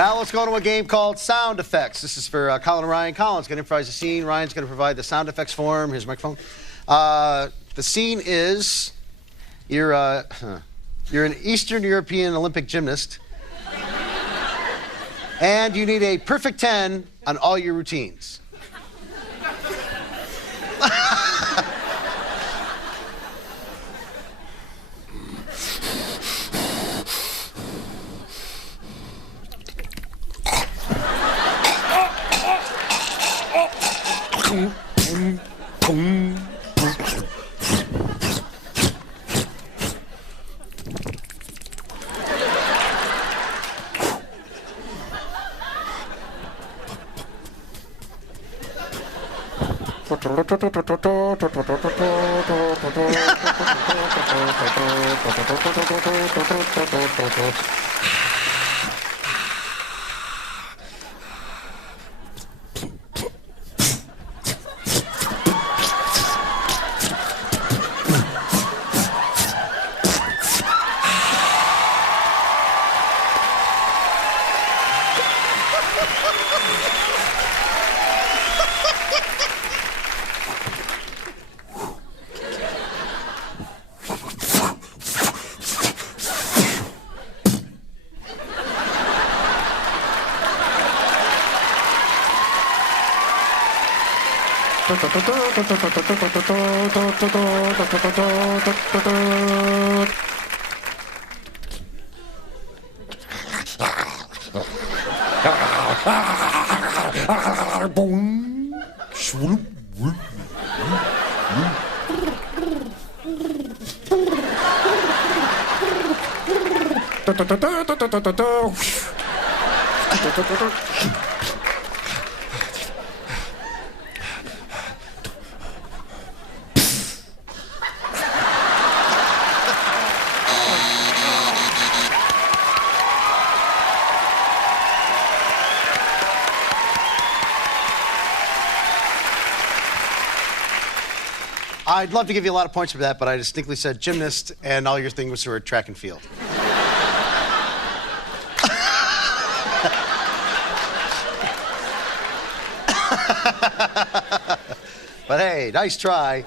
Now let's go to a game called Sound Effects. This is for Colin and Ryan. Colin's going to improvise a scene. Ryan's going to provide the sound effects for him. Here's your microphone. The scene is you're an Eastern European Olympic gymnast, and you need a perfect 10 on all your routines. I'd love to give you a lot of points for that, but I distinctly said gymnast, and all your things were track and field. But hey, nice try.